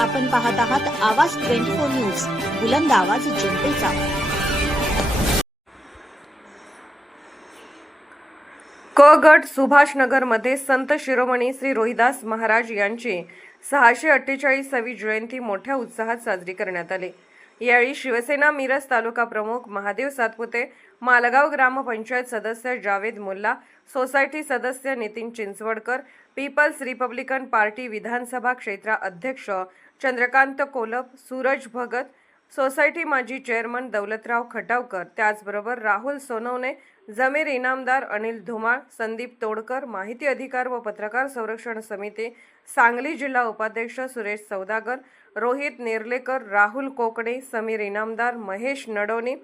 आपण पाहत आहात आवाज ट्वेंटी फोर न्यूज. बुलंद आवाज जनतेचा. क गट सुभाषनगरमध्ये संत शिरोमणी श्री रोहिदास महाराज यांची सहाशे अठ्ठेचाळीसावी जयंती मोठ्या उत्साहात साजरी करण्यात आली. यावेळी शिवसेना मिरज तालुका प्रमुख महादेव सातपुते मालगाव ग्रामपंचायत सदस्य जावेद मुल्ला सोसायटी सदस्य Nitin Chinchwadkar peoples republican party विधानसभा क्षेत्र अध्यक्ष चंद्रकांत कोलप सूरज भगत सोसायटी माजी चेअरमन दौलतराव खटावकर त्याचबरोबर राहुल सोनवणे जमीर इनामदार अनिल धुमाळ संदीप तोडकर माहिती अधिकार व पत्रकार संरक्षण समिती सांगली जिल्हा उपाध्यक्ष सुरेश सौदागर रोहित नेर्लेकर राहुल कोकणे समीर इनामदार महेश नडोनी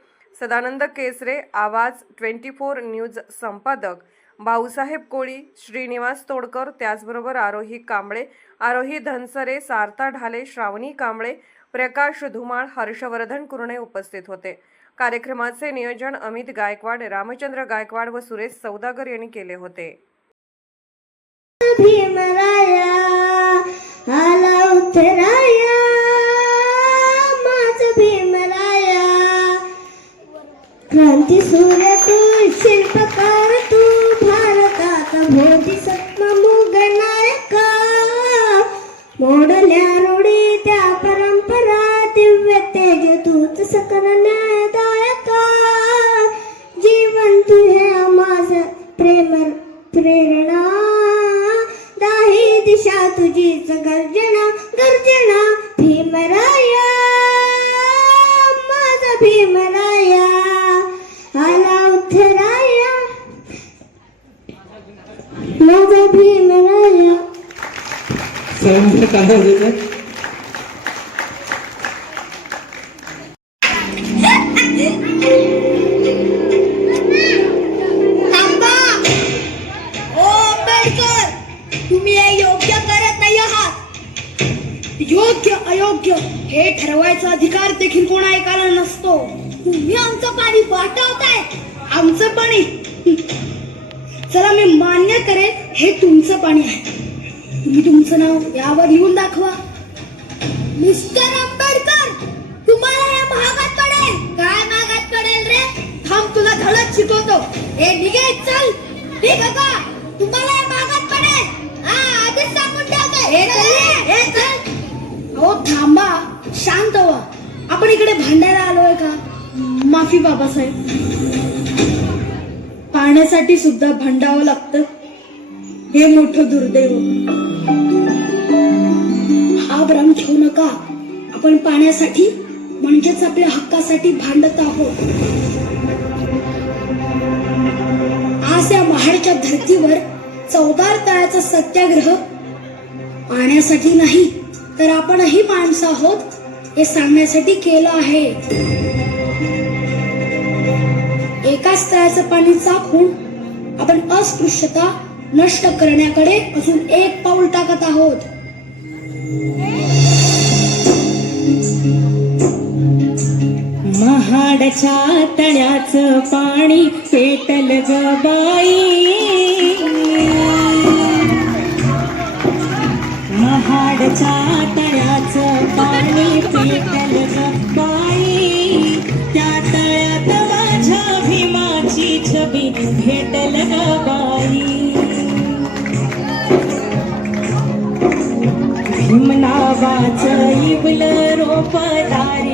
सदानंद केसरे आवाज ट्वेंटी फोर न्यूज संपादक भाऊसाहेब कोळी श्रीनिवास तोडकर त्याचबरोबर आरोही कांबळे आरोही धनसरे सारता ढाले श्रावणी कांबळे प्रकाश धुमाळ हर्षवर्धन कुरणे उपस्थित होते. कार्यक्रमाचे नियोजन अमित गायकवाड रामचंद्र गायकवाड व सुरेश सौदागर यांनी केले होते. क्रांती सूर्य तू शिल्पकार मोडल्या रूढी त्या परंपरा दिव्य तेज तूच सकल न्यायदायका. जीवन तुझे माझ प्रेम प्रेरणा सर्वांना काढा देते तुम्ही हे योग्य करत नाही आहात योग्य अयोग्य हे ठरवायचा अधिकार देखील कोणा एकाला नसतो तुम्ही आमचं पाणी वाटवताय आमचं पाणी चला मी मान्य करेन हे तुमचं पाणी आहे. तुम्ही तुमचं नाव यावर लिहून दाखवा. मिस्टर आंबेडकर तुम्हाला हे महागात पडेल. काय महागात पडेल रे? थांब तुला धडक शिकवतो. हे निघे चल. ठीक आहे का तुम्हाला हे महागात पडेल. हा आधीच सांगून ठेवतो. हे चल हे चल. हो थांबा. शांत व्हा. आपण इकडे भांडायला आलोय का? माफी बाबासाहेब पाण्यासाठी सुद्धा भांडावं लागतं. हे मोठं दुर्दैव. घाबरून घेऊ नका. आपण पाण्यासाठी म्हणजेच आपल्या हक्कासाठी भांडत आहोत. आज या महाडच्या धर्तीवर चौदार तळाचा सत्याग्रह. पाण्यासाठी नाही तर आपणही माणसं आहोत हे सांगण्यासाठी केलं आहे. एकाच तळ्याचं पाणी चाखून आपण अस्पृश्यता नष्ट करण्याकडे अजून एक पाऊल टाकत आहोत. महाडच्या तळ्याच पाणी पेटल ग बाई. महाडच्या तळ्याच पाणी पेटल ग बाई. त्या तळ्यात माझ्या भीमाची छबी भेटल ग बाई. भीम नावाचं इवल